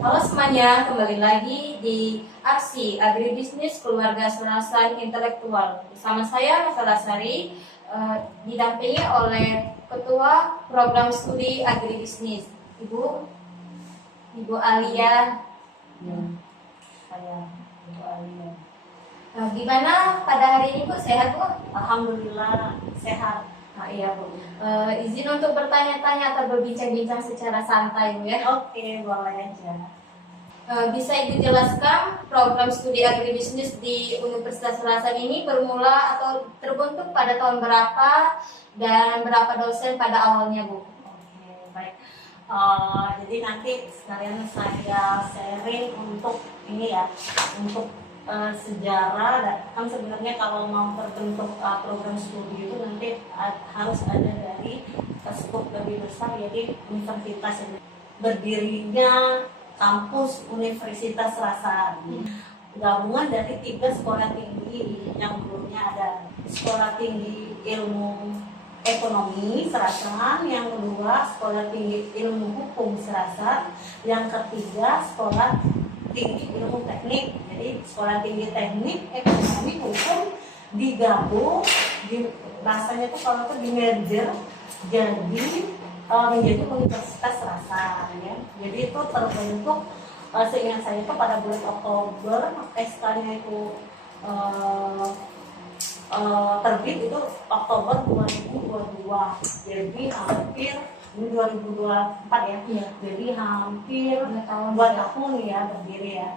Halo semuanya, kembali lagi di aksi agribisnis keluarga serasan intelektual. Bersama saya Nova Lasari, didampingi oleh Ketua Program Studi Agribisnis, Ibu Alia. Saya Ibu Alia. Gimana pada hari ini Bu? Sehat Bu? Alhamdulillah sehat. Iya Bu. Izin untuk bertanya-tanya atau berbincang-bincang secara santai Bu ya. Oke, boleh aja. Bisa Ibu jelaskan program studi agribisnis di Universitas Serasan ini bermula atau terbentuk pada tahun berapa dan berapa dosen pada awalnya Bu? Oke, baik. Jadi nanti sekalian saya sharing untuk ini ya, untuk sejarah. Kan sebenarnya kalau mau terbentuk program studi itu nanti harus ada dari skup lebih besar, jadi universitas ini. Berdirinya kampus Universitas Serasan, gabungan dari 3 sekolah tinggi yang dulunya ada Sekolah Tinggi Ilmu Ekonomi Serasan, yang kedua Sekolah Tinggi Ilmu Hukum Serasan, yang ketiga Sekolah Tinggi Ilmu Teknik. Jadi Sekolah Tinggi Teknik, Ekonomi, Hukum digabung, rasanya tuh kalau itu di merger jadi menjadi Universitas Serasan ya. Jadi itu terbentuk seingat saya itu pada bulan Oktober, SK-nya itu terbit itu Oktober 2022. Jadi hampir ini 2024 ya. Iya. Jadi hampir 2 tahun ya berdiri ya.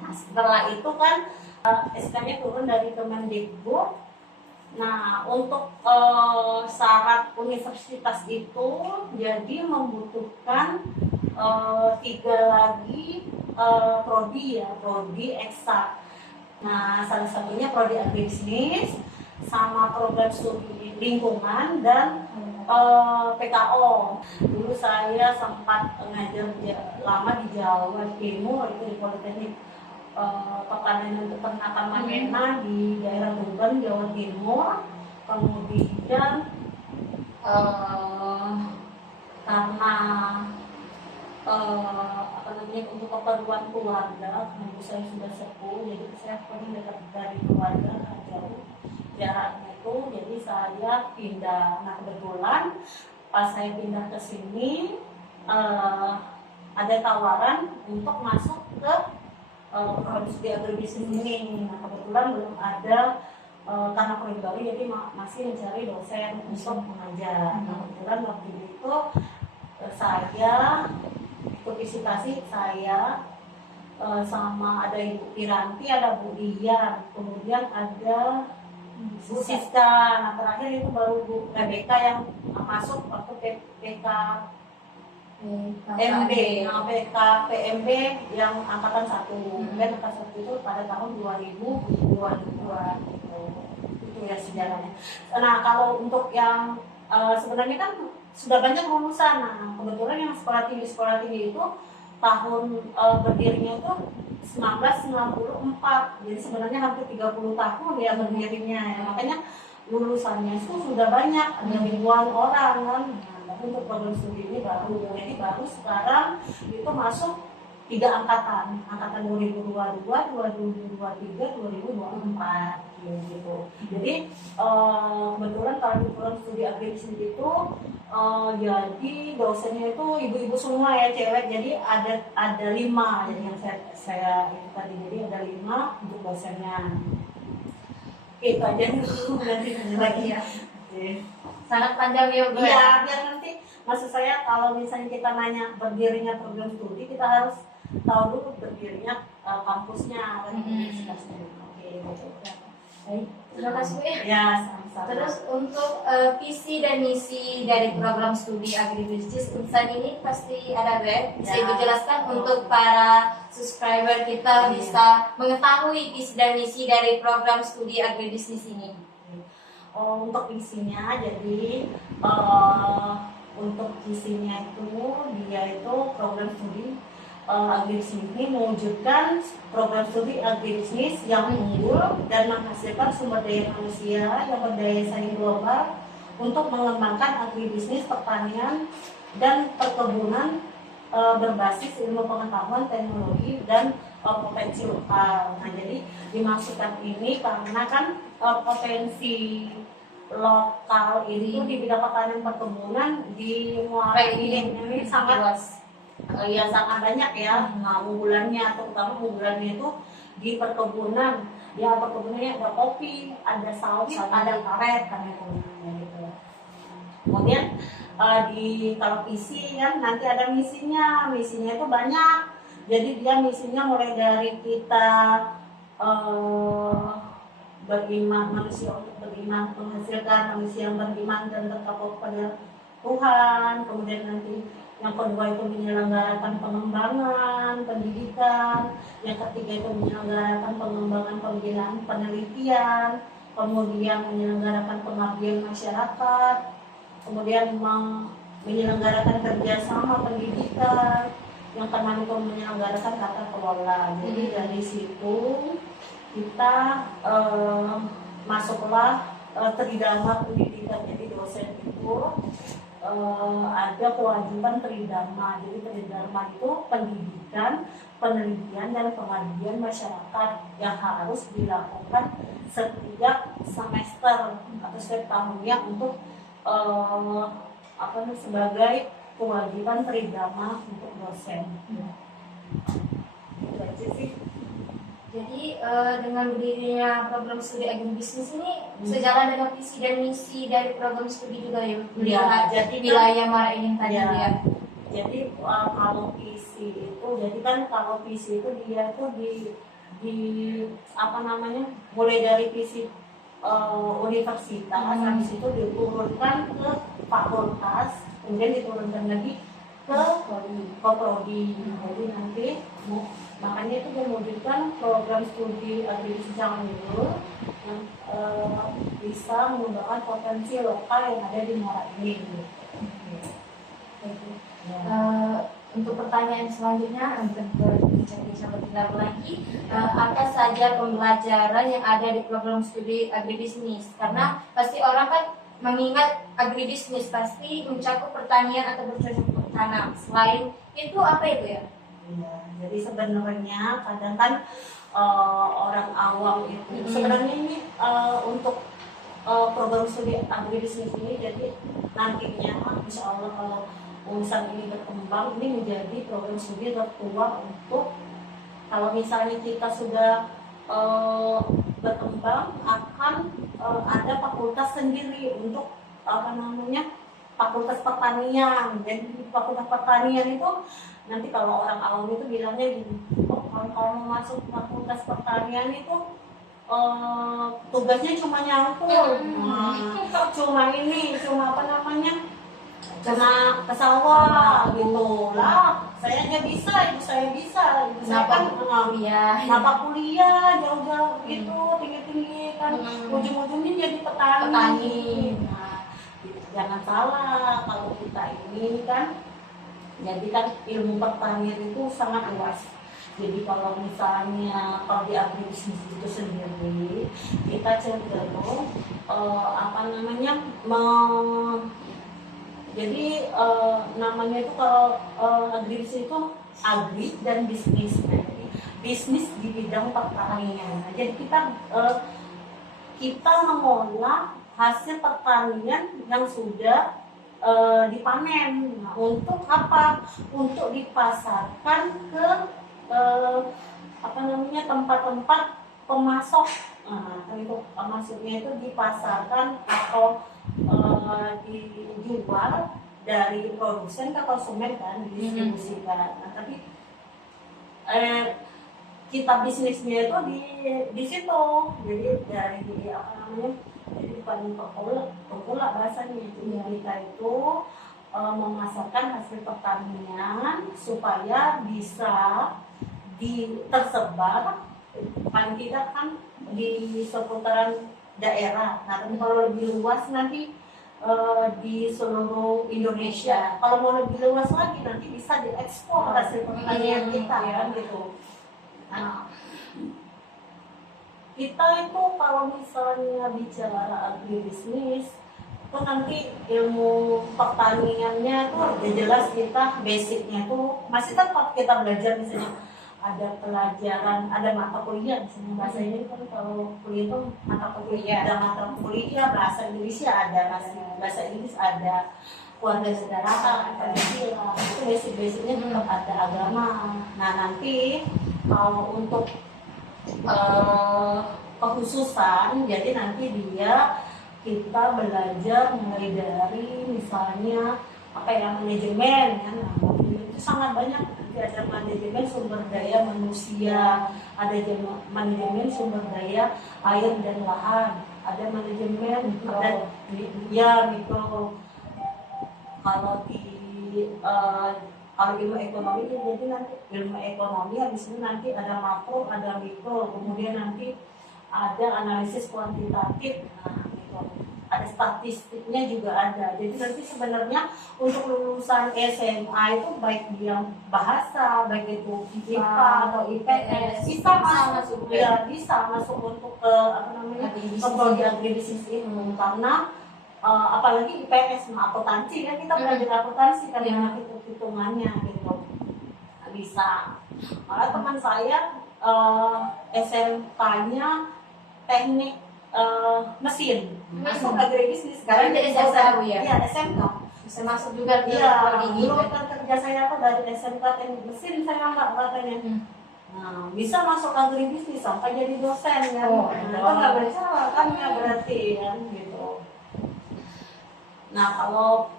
Nah, setelah itu kan SK-nya turun dari Kemendikbud. Nah, untuk syarat universitas itu jadi membutuhkan 3 lagi prodi ya, prodi eksak. Nah, salah satunya prodi agribisnis sama program studi lingkungan dan PKO. Dulu saya sempat ngajar lama di Jawa Timur, itu di Politeknik Pertanian dan Peternakan Mamena di daerah Tuban, Jawa Timur. Kemudian karena untuk keperluan keluarga, karena ibu saya sudah sepuh, jadi saya pergi dekat dari keluarga jauh jaraknya itu, jadi saya pindah. Nah, kebetulan pas saya pindah ke sini ada tawaran untuk masuk ke program studi agribisnis ini. Nah, kebetulan belum ada karena proyek baru, jadi masih mencari dosen untuk mengajar. Nah, kebetulan waktu itu saya ikut visitasi, saya sama ada Ibu Piranti, ada Bu Dian, kemudian ada Bu Siska. Nah, terakhir itu baru Bu Rebecca yang masuk waktu PK PMB yang angkatan 1. Dan angkatan 1 itu pada tahun 2022 gitu. Itu ya sejarahnya. Nah, kalau untuk yang sebenarnya kan sudah banyak lulusan. Nah, kebetulan yang sekolah tinggi itu tahun berdirinya itu 1994. Jadi sebenarnya hampir 30 tahun ya berdirinya ya. Makanya lulusannya itu sudah banyak, ada ribuan orang kan. Nah, untuk program studi ini baru, jadi baru sekarang itu masuk 3 angkatan 2022, 2023, 2024 gitu. Jadi kebetulan kalau di program studi agribisnis itu jadi dosennya itu ibu-ibu semua ya, cewek. Jadi ada 5, jadi yang saya itu tadi, jadi ada 5 untuk dosennya. Itu aja dulu, nanti lagi ya. Sangat panjang ya Bu. Iya, biar nanti maksud saya kalau misalnya kita nanya berdirinya program studi, kita harus tahu dulu berdirinya kampusnya kan, universitasnya. Oke, betul. Baik, terima kasih Bu ya. Ya, sama-sama. Terus untuk visi dan misi dari program studi agribisnis Unsan ini pasti ada Bu. Bisa Ibu jelaskan untuk para subscriber kita bisa mengetahui visi dan misi dari program studi agribisnis ini. Untuk visinya, jadi untuk visinya itu dia itu program studi agribisnis ini mewujudkan program studi agribisnis yang unggul dan menghasilkan sumber daya manusia yang berdaya saing global untuk mengembangkan agribisnis pertanian dan perkebunan berbasis ilmu pengetahuan, teknologi, dan potensi lokal. Nah, jadi dimaksudkan ini karena kan potensi lokal itu di bidang pertanian perkebunan di Muara ini sangat luas. ya sangat banyak ya. Nah, unggulannya, terutama unggulannya itu di perkebunan. Ya, perkebunannya ada kopi, ada sawit, ada karet kan itu. Gitu. Kemudian kalau visi kan nanti ada misinya itu banyak. Jadi dia misinya mulai dari kita beriman, manusia untuk beriman, menghasilkan manusia yang beriman dan bertakwa kepada Tuhan. Kemudian nanti yang kedua itu menyelenggarakan pengembangan pendidikan, yang ketiga itu menyelenggarakan pengembangan pembinaan penelitian, kemudian menyelenggarakan pengabdian masyarakat, kemudian menyelenggarakan kerjasama pendidikan, yang keenam itu menyelenggarakan tata kelola. Jadi dari situ kita masuklah tridharma pendidikan. Jadi dosen itu ada kewajiban tridharma. Jadi tridharma itu pendidikan, penelitian, dan pengabdian masyarakat yang harus dilakukan setiap semester atau setiap tahunnya untuk sebagai kewajiban tridharma untuk dosen. Itu aja sih. Jadi dengan berdirinya program studi agribisnis ini sejalan dengan visi dan misi dari program studi juga ya, melihat wilayah Muara Enim tadi ya. Jadi kalau visi itu, jadi kan kalau visi itu dia itu di mulai dari visi universitas, habis itu diturunkan ke fakultas, kemudian diturunkan lagi ke prodi. Jadi nanti makanya itu mewujudkan program studi agribisnis yang unggul yang bisa mengembangkan potensi lokal yang ada di Muara Enim. Untuk pertanyaan selanjutnya untuk bincang-bincang lebih dalam lagi, apa saja pembelajaran yang ada di program studi agribisnis? Karena pasti orang kan mengingat agribisnis pasti mencakup pertanian atau bercocok tanam. Selain itu apa itu ya? Ya, jadi sebenarnya kadang kan orang awam itu sebenarnya ini untuk program studi agribisnis ini, jadi nantinya insya Allah kalau urusan ini berkembang, ini menjadi program studi tertua untuk kalau misalnya kita sudah berkembang akan ada fakultas sendiri untuk fakultas pertanian. Jadi fakultas pertanian itu nanti kalau orang awam itu bilangnya gini, kalau mau masuk fakultas pertanian itu tugasnya cuma nyangkul, cuma ke sawah gitu lah. Saya aja bisa, ibu saya bisa, ibu saya kan kuliah jauh-jauh gitu, tinggi-tinggi kan, ujung-ujungnya jadi petani. Nah, jangan salah, kalau kita ini kan, jadi kan ilmu pertanian itu sangat luas. Jadi kalau misalnya kalau di agribisnis itu sendiri, kita cenderung namanya itu kalau agribisnis itu agri dan bisnis. Jadi bisnis di bidang pertanian. Nah, jadi kita mengolah hasil pertanian yang sudah dipanen. Nah, untuk apa? Untuk dipasarkan ke tempat-tempat pemasok. Nah, itu maksudnya itu dipasarkan atau dijual dari produsen ke konsumen kan, didistribusikan. Nah, tapi kita bisnisnya itu di situ. Jadi dari jadi bukan pemula bahasanya itu. Kita itu memasarkan hasil pertanian supaya bisa tersebar paling tidak kan di seputaran daerah. Nah, tapi kalau lebih luas nanti di seluruh Indonesia. Kalau mau lebih luas lagi nanti bisa diekspor hasil pertanian kita kan gitu. Nah, kita itu kalau misalnya bicara agribisnis, Tuh nanti ilmu pertaniannya tuh udah jelas, kita basicnya tuh masih tetap kita belajar. Misalnya ada pelajaran, ada mata kuliah misalnya bahasa ini kan, kalau kuliah itu mata kuliah, ada mata kuliah bahasa Indonesia, ada bahasa Inggris, ada keluarga negaraan, Pancasila, itu basic-basicnya tetap ada agama. Nah nanti kalau untuk kekhususan, jadi nanti kita belajar mulai dari misalnya apa ya, manajemen ya. Nah, itu sangat banyak. Nanti ada manajemen sumber daya manusia, ada manajemen sumber daya air dan lahan, ada manajemen mikro. Kalau kalau ilmu ekonomi, jadi nanti ilmu ekonomi habis itu nanti ada makro, ada mikro, kemudian nanti ada analisis kuantitatif, nah, gitu. Ada statistiknya juga ada. Jadi nanti sebenarnya untuk lulusan SMA itu baik dia bahasa, baik itu IPA atau IPS, bisa masuk ya, bisa masuk untuk ke apa namanya, ke prodi agribisnis ini. Karena apalagi IPS, akuntansi kan, kita belajar akuntansi kan, yang hitung-hitungannya gitu, bisa. Malah teman saya SMK-nya teknik mesin, masuk agribisnis. Sekarang jadi SMK baru ya? Iya, SMK. Bisa masuk juga ke Iya, dulu kan kerja saya tuh dari SMK teknik mesin, saya nggak katanya. Nah, bisa masuk agribisnis sampai jadi dosen kan. Itu nggak bersalah kan ya, berarti kan gitu. Nah, kalau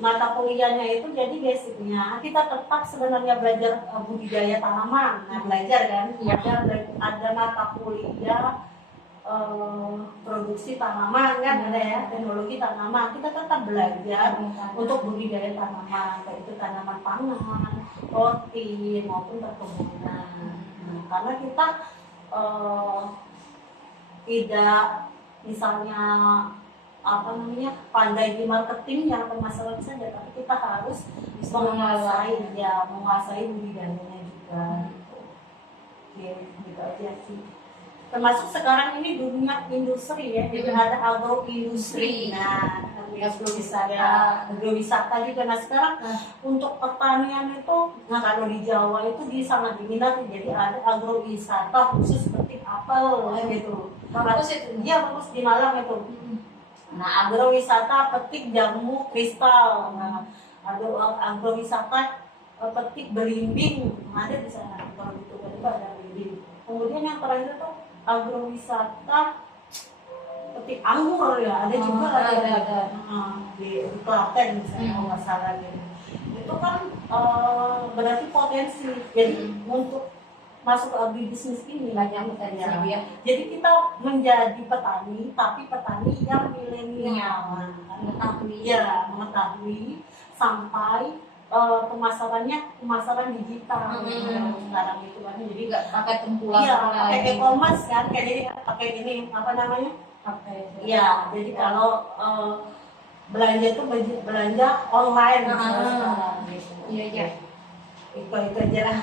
mata kuliahnya itu jadi basicnya kita tetap sebenarnya belajar budidaya tanaman. Nah, belajar kan, ada mata kuliah produksi tanaman kan, ada ya, teknologi tanaman. Kita tetap belajar untuk budidaya tanaman, kayak itu tanaman pangan, roti maupun perkebunan. Nah, karena kita tidak misalnya apa namanya, pandai di marketingnya atau masalah saja, tapi kita harus menguasai budidayanya juga. Oke, gitu aja sih. Termasuk sekarang ini dunia industri ya, jadi ada agroindustri. Nah, agrowisata juga. Nah, sekarang untuk pertanian itu, nah kalau di Jawa itu sangat diminati, jadi ada agrowisata khusus seperti apel gitu. Bagus itu. Iya, bagus di Malang itu. Nah, agrowisata petik jamu kristal. Nah, ada agrowisata petik belimbing, ada di sana. Kalau itu kan ada belimbing. Kemudian yang terakhir tuh agrowisata petik anggur ya, ada juga ada. Di Klaten misalnya, nggak salah gitu. Itu kan berarti potensi. Jadi untuk masuk ke agribisnis ini banyak potensi ya. Jadi kita menjadi petani, tapi petani yang milenial, mengetahui sampai pemasaran digital sekarang itu kan. Jadi nggak pakai tempulan, pakai e-commerce kan, kayak jadi pakai ini apa namanya? Jadi kalau belanja itu belanja online sekarang gitu. Iya. Itu aja lah.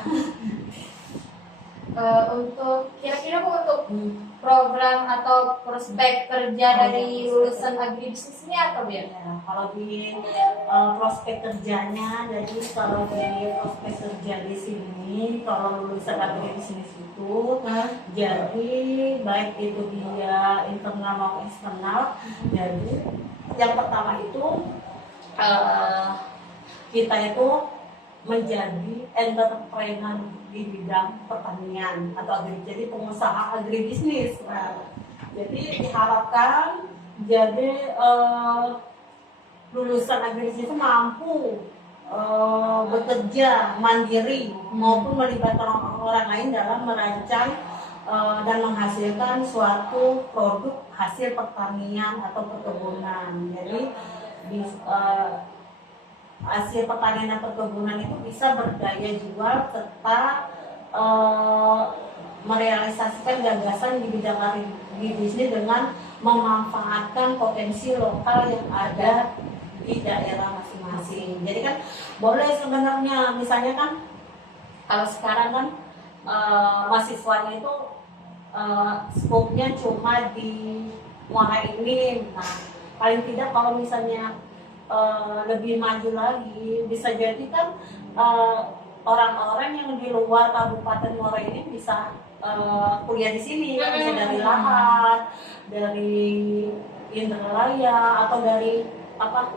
Untuk kira-kira untuk program atau prospek kerja dari lulusan agribisnis ini apa ya? Kalau di prospek kerjanya, jadi kalau di prospek kerja di sini, kalau lulusan agribisnis itu, jadi baik itu dia internal maupun eksternal. Jadi yang pertama itu kita itu menjadi entrepreneur di bidang pertanian atau jadi pengusaha agribisnis. Nah, jadi diharapkan jadi lulusan agribisnis itu mampu bekerja mandiri maupun melibatkan orang lain dalam merancang dan menghasilkan suatu produk hasil pertanian atau perkebunan. Jadi hasil pertanian dan perkebunan itu bisa berdaya jual serta merealisasikan gagasan di bidang agribisnis dengan memanfaatkan potensi lokal yang ada di daerah masing-masing. Jadi kan boleh sebenarnya, misalnya kan kalau sekarang kan mahasiswanya itu skopnya cuma di Muara ini. Nah, paling tidak kalau misalnya lebih maju lagi, bisa jadi kan orang-orang yang di luar Kabupaten Muaro ini bisa kuliah di sini, bisa dari Lahat, dari Indralaya, atau dari apa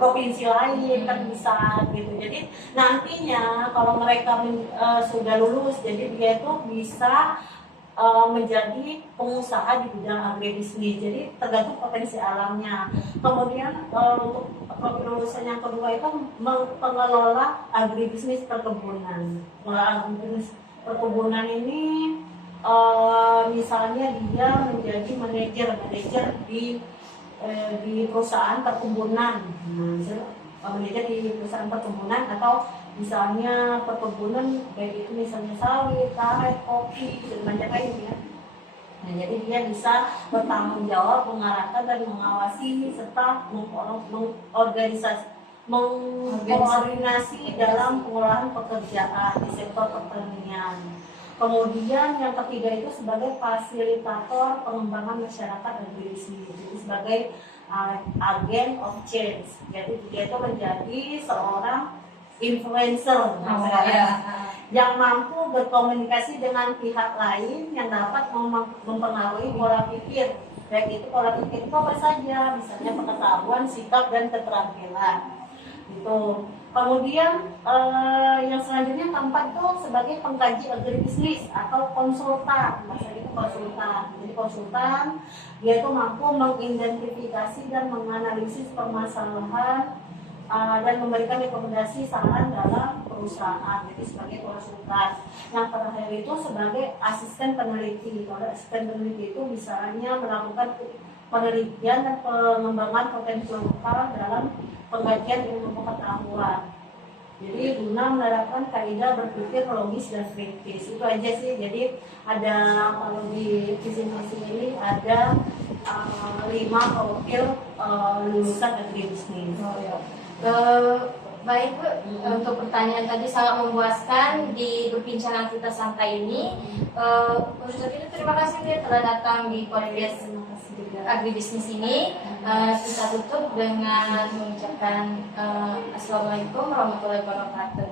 provinsi lain kan bisa gitu. Jadi nantinya kalau mereka sudah lulus, jadi dia itu bisa menjadi pengusaha di bidang agribisnis. Jadi tergantung potensi alamnya. Kemudian untuk profil lulusan yang kedua itu pengelola agribisnis perkebunan. Pengelola agribisnis perkebunan ini misalnya dia menjadi manajer di perusahaan perkebunan, manajer di perusahaan perkebunan, atau misalnya perkebunan baik itu misalnya sawit, karet, kopi, dan macam lain ya. Nah, jadi dia bisa bertanggung jawab mengarahkan dan mengawasi serta mengkoordinasi dalam pengolahan pekerjaan di sektor pertanian. Kemudian yang ketiga itu sebagai fasilitator pengembangan masyarakat agribisnis, jadi sebagai agen of change. Jadi dia itu menjadi seorang influencer yang mampu berkomunikasi dengan pihak lain yang dapat mempengaruhi pola pikir. Baik itu pola pikir itu apa saja, misalnya pengetahuan, sikap, dan keterampilan. Gitu. Kemudian yang selanjutnya keempat itu sebagai pengkaji agribisnis atau konsultan. Maksudnya itu konsultan. Jadi konsultan dia itu mampu mengidentifikasi dan menganalisis permasalahan dan memberikan rekomendasi saran dalam perusahaan. Jadi sebagai konsultan. Yang terakhir itu sebagai asisten peneliti. Kalau asisten peneliti itu misalnya melakukan penelitian dan pengembangan potensi lokal dalam pengkajian ilmu pengetahuan. Jadi guna menerapkan kaidah berpikir logis dan kritis. Itu aja sih. Jadi ada kalau di visi misi ini ada 5 profil lulusan agribisnis. Baik Bu, untuk pertanyaan tadi sangat memuaskan di perbincangan kita santai ini. Untuk itu terima kasih Bu telah datang di podcast agribisnis ini. Kita tutup dengan mengucapkan Assalamualaikum warahmatullahi wabarakatuh.